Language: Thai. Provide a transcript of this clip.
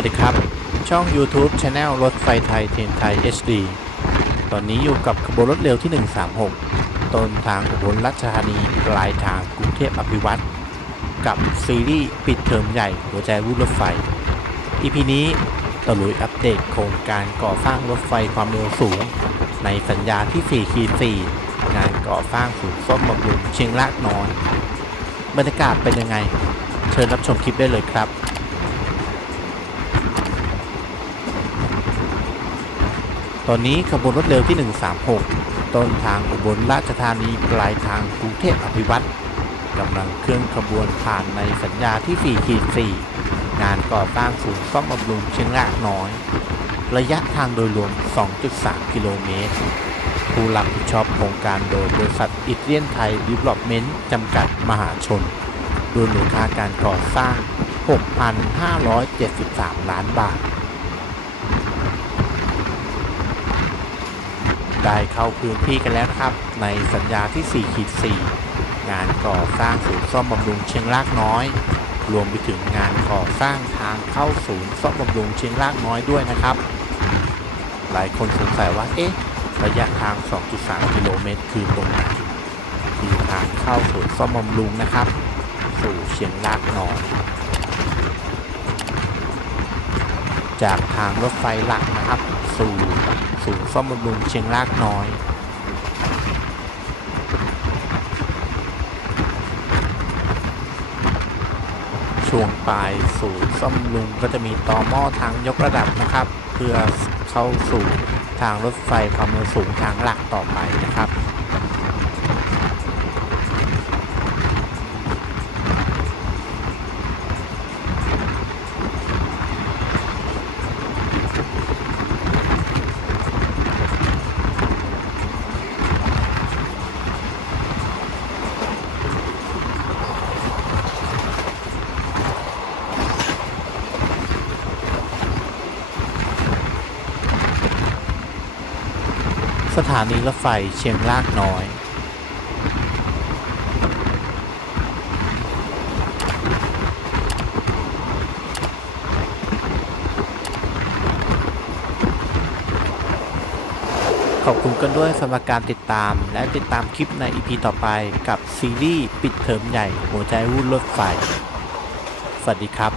วัสดีครับ ช่อง YouTube Channel รถไฟไทยเทนไทย HD ตอนนี้อยู่กับขบวนรถเร็วที่ 136 ต้นทางอุบลราชธานีปลายทางกรุงเทพอภิวัตรกับซีรีส์ปิดเทอมใหญ่หัวใจวุ่นรถไฟ EP นี้ตะลุยอัปเดตโครงการก่อสร้างรถไฟความเร็วสูง ในสัญญาที่ 4 ขีด 4 งานก่อสร้างศูนย์ซ่อมบำรุงเชียงรากน้อย บรรยากาศเป็นยังไง เชิญรับชมคลิปได้เลยครับ ตอนนี้ขบวนรถเร็วที่ 136 ต้นทางอุบลราชธานีปลายทางกรุงเทพอภิวัตรกำลังเคลื่อนขบวนผ่านในสัญญาที่ 4 ขีด 4 งานก่อสร้างศูนย์ซ่อมบำรุงเชียงรากน้อย ระยะทางโดยรวม 2.3 กิโลเมตร ผู้รับผิดชอบโครงการโดยบริษัทอิตเลียนไทยดีเวล็อปเมนต์จำกัดมหาชนโดยมูลค่าการก่อสร้าง 6,573 ล้านบาท ได้เข้าพื้นที่กันแล้วนะครับ ในสัญญาที่ 4 ขีด 4 งานก่อสร้างศูนย์ซ่อมบำรุงเชียงรากน้อย รวมไปถึงงานก่อสร้างทางเข้าศูนย์ซ่อมบำรุงเชียงรากน้อยด้วยนะครับ หลายคนสงสัยว่าเอ๊ะระยะทาง 2.3 กิโลเมตร คือตรงไหนคือทางเข้าศูนย์ซ่อมบำรุงนะครับ สู่เชียงรากน้อยจากทางรถไฟหลักนะครับ สู่ศูนย์ซ่อมบำรุงเชียงรากน้อย ช่วงปลายศูนย์ซ่อมบำรุงก็จะมีต่อหม้อทางยกระดับนะครับ เพื่อเข้าสู่ทางรถไฟความเร็วสูงทางหลักต่อไปนะครับ สถานีรถไฟเชียงรากน้อย ขอบคุณกันด้วยสำหรับการติดตามและติดตามคลิปใน EP ต่อไปกับซีรีส์ปิดเทอมใหญ่หัวใจวุ่นรถไฟ สวัสดีครับ